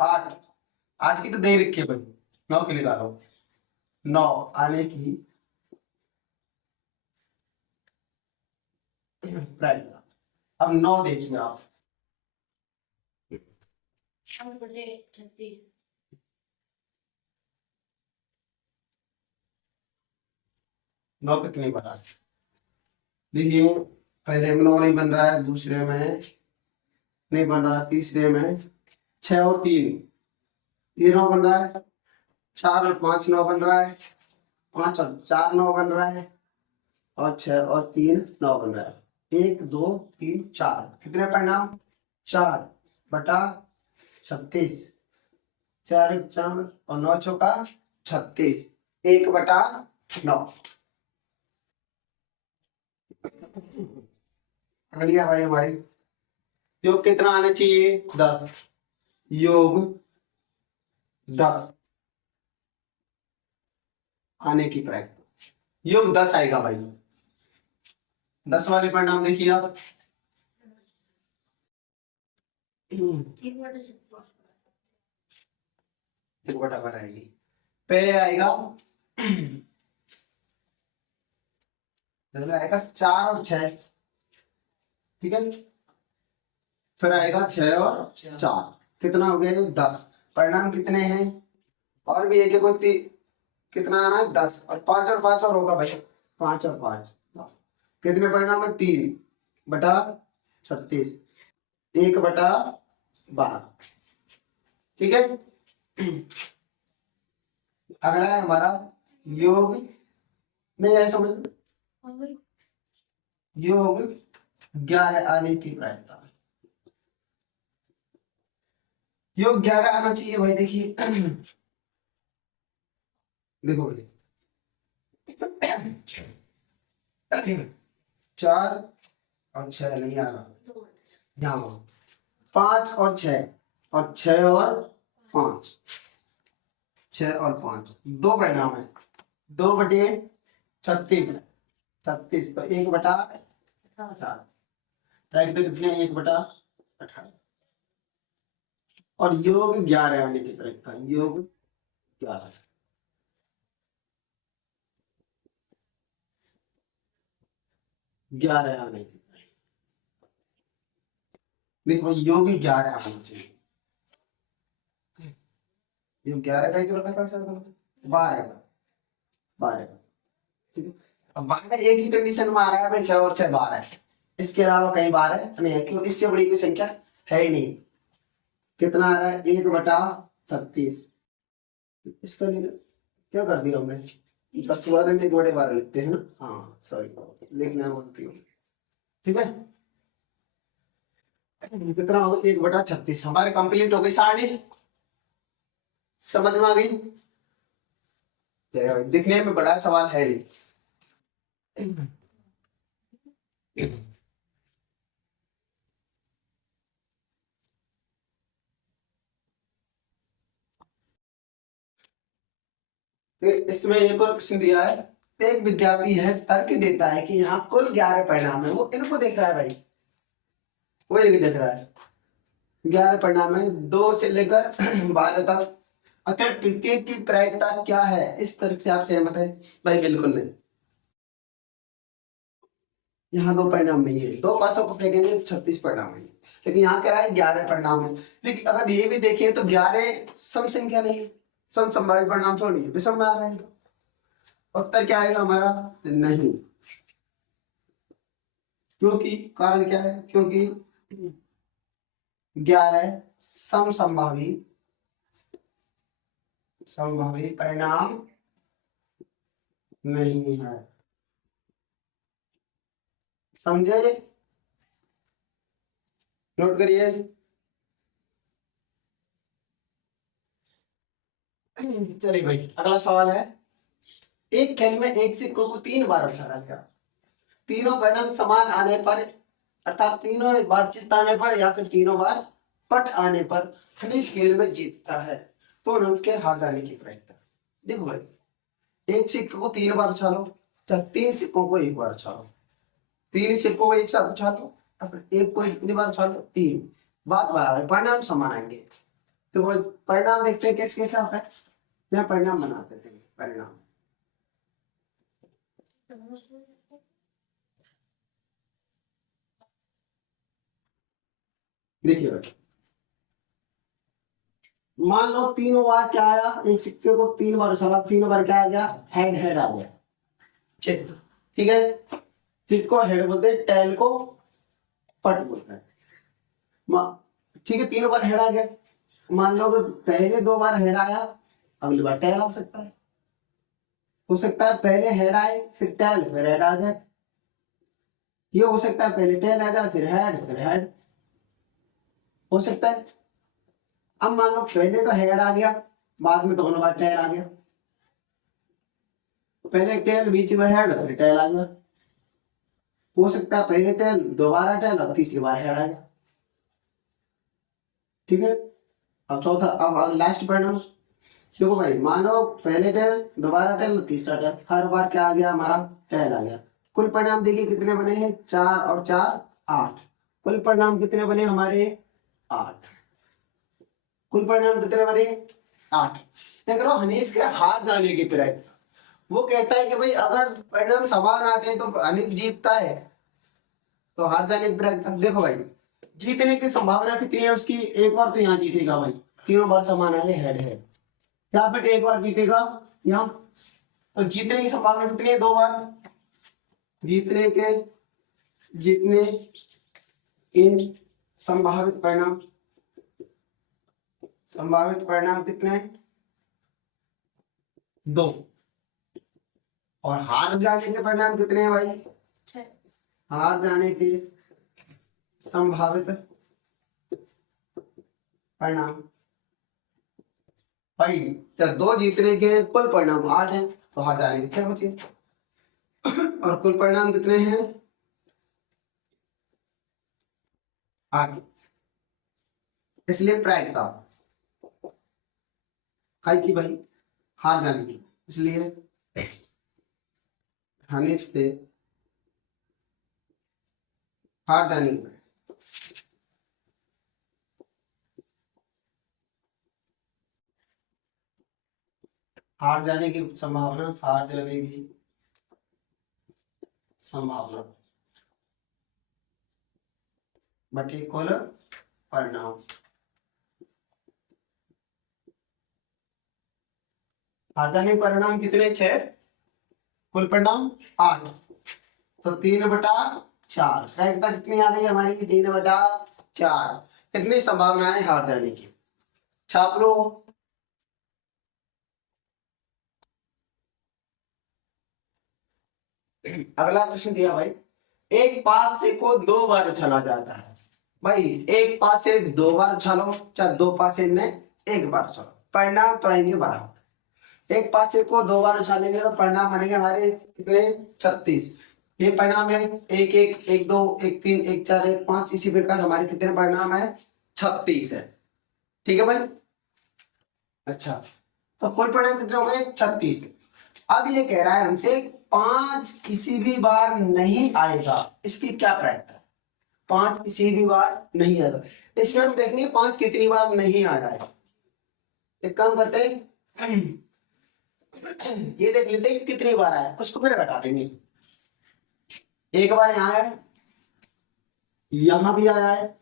8। 8 की तो दे रखी है भाई, 9 की निकालो। 9 आने की प्रायिकता, अब 9 देखिए आप, 36, 9 कितनी बार? देखिए पहले में 9 नहीं बन रहा है, दूसरे में नहीं बन रहा, तीसरे में 6 और 3 ये 9 बन रहा है, 4 और 5 9 बन रहा है, 5 और 4 9 बन रहा है, और 6 और 3 9 बन रहा है। 1 2 3 4, कितने परिणाम? 4/36, 4 1 4 और 9 चौका 36, 1/9। अगली हमारी हमारी योग कितना आना चाहिए? 10, योग 10 आने की प्रायिकता, योग 10 आएगा भाई। 10 वाले परिणाम देखिए आप, 1/12 आएगी। पहले आएगा, पहले आएगा 4 और 6, ठीक है, फिर आएगा 6 और 4, कितना हो गया ये 10। परिणाम कितने हैं, और भी एक एक होती, कितना आना है 10, और 5 और 5 और होगा भाई, 5 और 5 10। कितने परिणाम है, 3/36, 1/12। ठीक है, अगला है हमारा योग, नहीं है समझ में, हाँ भाई। योग 11 आने की प्रायिकता। योग 11 आना चाहिए भाई, देखिए देखो भाई, 4 और 6 नहीं आ रहा, यहाँ 5 और 6, और 6 और 5, 6 और 5 दो परिणाम है, 2/36, 36 तो 1/4, राइट में कितने, 1/18, और योग 11 आने की तरफ, योग 11, आने की, देखो योग 11 आना चाहिए, योग 11 का ही तो रखा था सर, 12 का, 12 का, ठीक है। अब 12 एक ही कंडीशन में आ रहा है भाई, 6 और 6 12 है, इसके अलावा कहीं 12 नहीं है, क्यों, इससे बड़ी कोई संख्या है ही नहीं। कितना आ रहा है, 1/36, इसका क्या कर दिया हमने, 10 वाले में 1/12 लिखते हैं ना, हाँ सॉरी, लिखना बोलती हूँ, ठीक है। कितना हो, 1/36, हमारे कंप्लीट हो गई सारणी, समझ में आ गई। चलिए भाई, दिखने में बड़ा सवाल है नहीं, इसमें एक और प्रश्न दिया है, एक विद्यार्थी है तर्क देता है कि यहाँ कुल 11 परिणाम है, वो इनको देख रहा है भाई, वो इनको देख रहा है, 11 परिणाम है 2 से लेकर 12 तक, अतः प्रत्येक की प्रायिकता क्या है, इस तर्क से आप सहमत है भाई, बिल्कुल नहीं, यहाँ 2 परिणाम नहीं है, 2 पासों को फेंकेंगे तो 36 परिणाम है, लेकिन यहाँ कह रहा है 11 परिणाम है। लेकिन अगर ये भी देखें तो 11 सम संख्या नहीं है, सम संभावित परिणाम थोड़ी है, विषम में आ रहा है, तो उत्तर क्या आएगा हमारा, नहीं, क्योंकि कारण क्या है, क्योंकि 11 सम संभावी परिणाम नहीं है, समझे, नोट करिए। चलिए भाई, अगला सवाल है, एक खेल में एक सिक्कों को 3 बार उछाला गया, तीनों परिणाम समान आने पर, अर्थात तीनों बार चित्त आने पर या फिर तीनों बार पट आने पर हनीफ खेल में जीतता है, तो हनीफ के हार जाने की प्रायिकता। देखो भाई, एक सिक्के को 3 बार उछालो, 3 सिक्कों को 1 बार उछालो, 3 सिक्कों को एक साथ उछालो, एक को कितनी बार उछालो, 3, बात बराबर, परिणाम समान आएंगे। तो वो परिणाम देखते हैं किस कैसे आता है, यहाँ परिणाम बनाते थे, परिणाम देखिए भाई, मान लो तीनों बार क्या आया, एक सिक्के को 3 बार उछाला, तीनों बार क्या आ गया, हेड हेड आ गया, चित्त, ठीक है, चित्त को हेड बोलते हैं, टेल को पट बोलते हैं, ठीक है, तीनों बार हेड आ गया, मान लो कि पहले 2 बार हेड आया, अगली बार टेल आ सकता है, हो सकता है पहले हेड आए फिर टेल फिर हेड आ जाए, ये हो सकता है पहले टेल आ जाए फिर हेड हो सकता है। अब मान लो पहले तो हेड आ गया, बाद में दोनों बार टेल आ गया, पहले टेल बीच में हेड फिर टेल आ गया, हो सकता है पहले टेल दोबारा टेल और तीसरी बार हेड आ गया, ठीक है। अब चौथा, अब लास्ट परिणाम देखो भाई, मानो पहले टेल दोबारा टेल तीसरा टेल, हर बार क्या आ गया हमारा, टेल आ गया। कुल परिणाम देखिए कितने बने हैं, 4 और 4 8, कुल परिणाम कितने बने हमारे, 8, कुल परिणाम कितने बने, 8। देख रहे हो, हनीफ के हार जाने की प्रायिकता, वो कहता है कि भाई अगर परिणाम समान आते हैं तो हनीफ जीतता है, तो हार जाने की प्रायिकता। देखो भाई जीतने की संभावना कितनी है उसकी, एक बार तो यहाँ जीतेगा भाई, तीनों बार समान है, हेड है, यहाँ पे एक बार जीतेगा यहाँ, तो जीतने की संभावना कितनी है, 2 बार। जीतने इन संभावित परिणाम कितने हैं, 2। और हार जाने के परिणाम कितने हैं भाई, 6। हार जाने के संभावित परिणाम भाई, जब 2 जीतने के कुल परिणाम 8 हैं तो हार जाने के 6 बचे, और कुल परिणाम कितने हैं, 8। इसलिए प्रायिकता काय की भाई, हार जाने की, इसलिए हानि से हार जाने की, हार जाने की संभावना, हार जाने की संभावना बटे कुल परिणाम। हार जाने के परिणाम कितने, 6, कुल परिणाम 8, तो 3/4। प्रायिकता कितनी आ गई हमारी, 3/4। इतनी संभावना है हार जाने की, छाप लो। अगला प्रश्न दिया भाई, एक पासे को 2 बार उछाला जाता है। भाई एक पासे 2 बार उछालो, चाहे 2 पासे ने 1 बार उछालो, परिणाम तो आएंगे बराबर। एक पासे को 2 बार उछालेंगे तो परिणाम बनेंगे हमारे कितने, 36। ये परिणाम है 1 1 1 2 1 3 1 4 1 5, इसी प्रकार हमारे कितने परिणाम है, 36 है। ठीक है भाई, अच्छा तो कुल परिणाम कितने हो गए, 36। अब ये कह रहा है हमसे 5 किसी भी बार नहीं आएगा, इसकी क्या प्रायिकता है, 5 किसी भी बार नहीं आएगा। इसमें हम देखेंगे 5 कितनी बार नहीं आ रहा है। एक काम करते हैं, ये देख लेते हैं कितनी बार आया, उसको फिर घटा देंगे। एक बार यहाँ है, यहां भी आया है,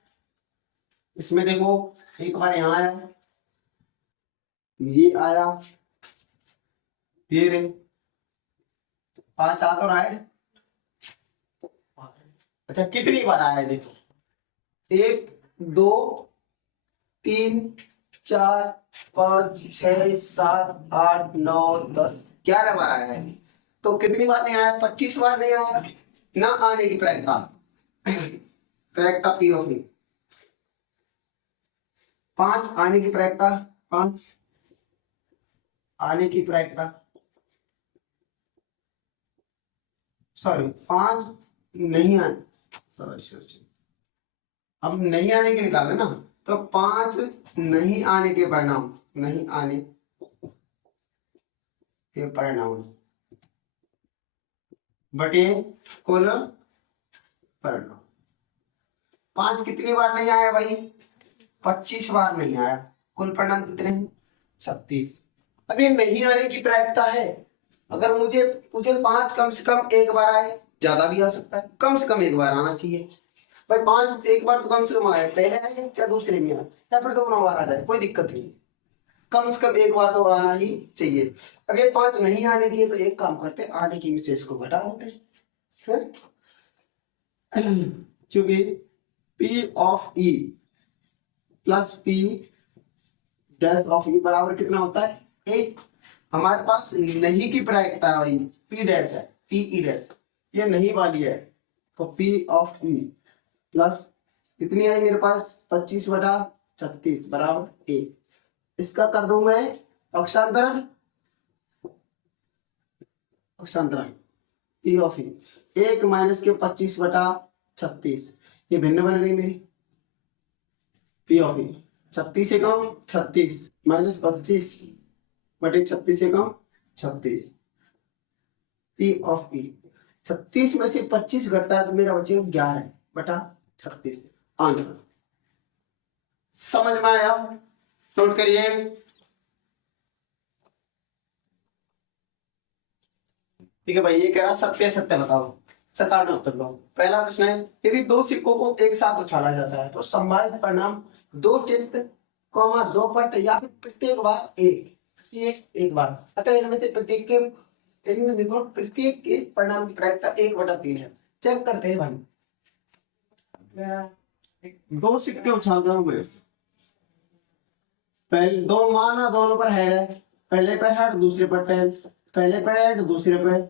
इसमें देखो एक बार यहाँ आया, ये आया, ये रहे, 5 आ तो रहा है। अच्छा कितनी बार आया है देखो, 1 2 3 4 5 6 7 8 9 10 11 बार आया है। तो कितनी बार नहीं आया, 25 बार नहीं आया ना। आने की प्रायिकता, प्रायिकता पी ऑफ 5 आने की प्रायिकता, 5 आने की प्रायिकता, सॉरी 5 नहीं आने, अब नहीं आने की निकाल ना, तो 5 नहीं आने के परिणाम, नहीं आने के परिणाम बटे कुल परिणाम। 5 कितनी बार नहीं आया भाई, 25 बार नहीं आया, कुल परिणाम कितने हैं, 36। अब ये नहीं आने की प्रायिकता है, अगर मुझे 5 कम से कम 1 बार आए, ज्यादा भी आ सकता है, कम से कम 1 बार आना चाहिए भाई। 5 एक बार तो कम से कम आए, पहले आए चाहे दूसरे में आए, या फिर 2 बार आ जाए, कोई दिक्कत नहीं, कम से कम 1 बार तो आना ही चाहिए। अब ये 5 नहीं आने की है, तो एक काम करते हैं, आने की विशेष को घटा देते हैं, क्योंकि P of E plus P dash of E बराबर कितना होता है, 1। हमारे पास नहीं की प्रायिकता है भाई, P डैश है, P E डैश, ये नहीं वाली है, तो P ऑफ E प्लस कितनी आई मेरे पास, 25/36 बराबर 1। इसका कर दूं मैं पक्षांतरण, P ऑफ E 1 माइनस के 25/36, ये भिन्न बन गई मेरी, P ऑफ E 36 से कम 36 माइनस 25/36 से कम 36, P ऑफ E 36 में से 25 घटता है तो मेरा बचेगा 11/36। आंसर समझ में आया, नोट करिए। ठीक है भाई, ये कह रहा सत्य सत्य बताओ, 57 उत्तर दो। पहला प्रश्न है, यदि दो सिक्कों को एक साथ उछाला जाता है तो संभावित परिणाम दो चित्त, दो पट या फिर प्रत्येक बार एक बार। अतः इनमें से प्रत्येक के इनमें देखो प्रत्येक के परिणाम की प्रायिकता 1/3 है। चेक करते हैं भाई। दो सिक्के उछाल रहा हूं मैं, पहले दो माना दोनों पर हेड है, पहले पर हेड दूसरे पर टेल, पहले पर हेड दूसरे पर,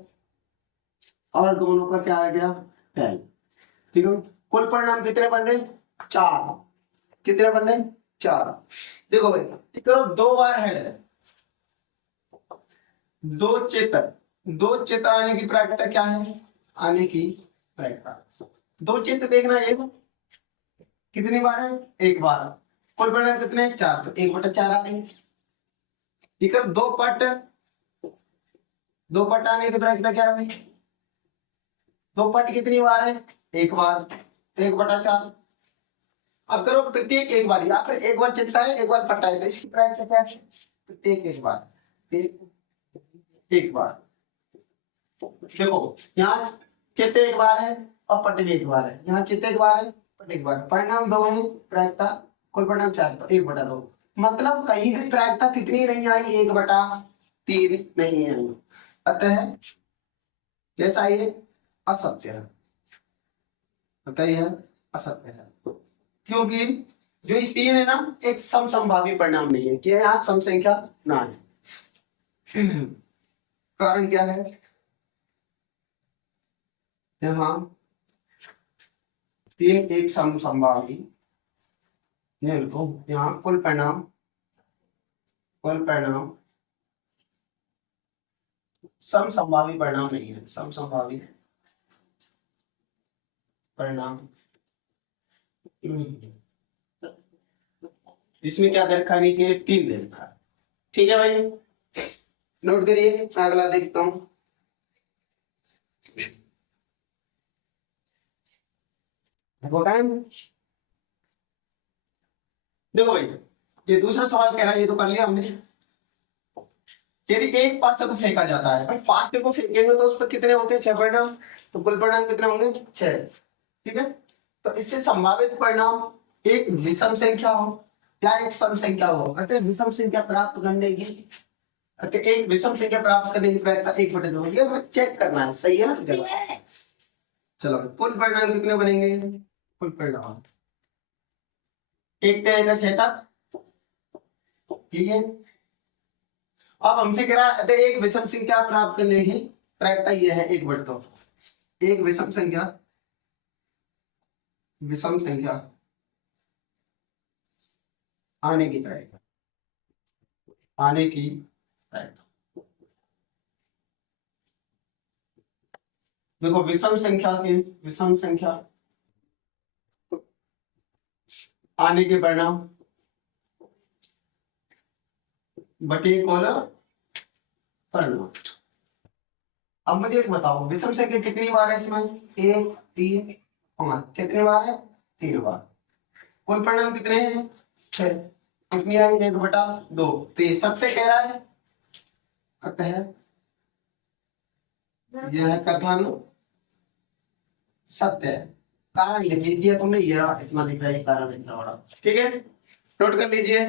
और दोनों पर क्या आ गया टेल। ठीक है, कुल परिणाम कितने बन रहे? 4। कितने बन रहे? 4। देखो भाई, ठीक है, दो बार हेड है, दो चित्र आने की प्रायिकता क्या है? आने की प्रायिकता दो चित्र देखना, ये कितनी बार है? एक बार। कुल परिणाम कितने? 4, तो 1/4 आ गई। ठीक है, दो पट आने की प्रायिकता क्या है? दो पट कितनी बार है? एक बार, तो 1/4। अब करो प्रत्येक एक बार, या फिर एक बार चित्ता है एक बार पट्टा है, तो इसकी प्रायिकता क्या है? प्रत्येक एक बार, एक बार। देखो यहाँ चित्त एक बार है और पट भी एक बार है, यहाँ चित्त एक बार है पट एक बार, परिणाम 2 है, प्रायिकता कुल परिणाम 4, तो 1/2। मतलब कहीं भी प्रायिकता कितनी नहीं आई? 1/3 नहीं आई। अतः कैसा ये असत्य है, अतः यह असत्य है, क्योंकि जो ये 3 है ना, एक समसंभावी परिणाम नहीं है, कि यहाँ सम संख्या ना है। कारण क्या है? यहाँ 3 एक समसंभावी, यहाँ कुल परिणाम समसंभावी परिणाम नहीं है, समसंभावी परिणाम। इसमें क्या दे रखा है? नीचे 3 दे रखा है। ठीक है भाई, नोट करिए, मैं अगला देखता हूं। देखो भाई, ये दूसरा सवाल कह रहा है, ये तो कर लिया हमने। यदि एक पासे को फेंका जाता है, पासे को फेंकेंगे तो उस पर कितने होते हैं? 6 परिणाम, तो कुल परिणाम कितने होंगे? 6। ठीक है, तो इससे संभावित परिणाम एक विषम संख्या हो या एक सम संख्या हो। अतः विषम संख्या प्राप्त करने की एक विषम संख्या प्राप्त करने की प्रायिकता 1/2 होगी। हमें चेक करना है सही है ना गलत। चलो, कुल परिणाम कितने बनेंगे? कुल परिणाम 1 तेरह 6 तक। ठीक है, अब हमसे कह रहा है एक विषम संख्या प्राप्त करने की प्रायिकता यह है 1/2। एक विषम संख्या आने की प्रायिकता देखो, विषम संख्या आने के परिणाम बटे कुल परिणाम। अब मुझे एक बताओ, विषम संख्या कितनी बार है इसमें? 1 3 5। कितनी बार है? 3 बार। कुल परिणाम कितने हैं? 6। कितनी आएंगे? 1/2। तो ये सत्य कह रहा है, अतः यह कथन सत्य है। कारण लिख दिया तुमने, यह इतना दिख रहा है, कारण इतना बड़ा। ठीक है, नोट कर लीजिए।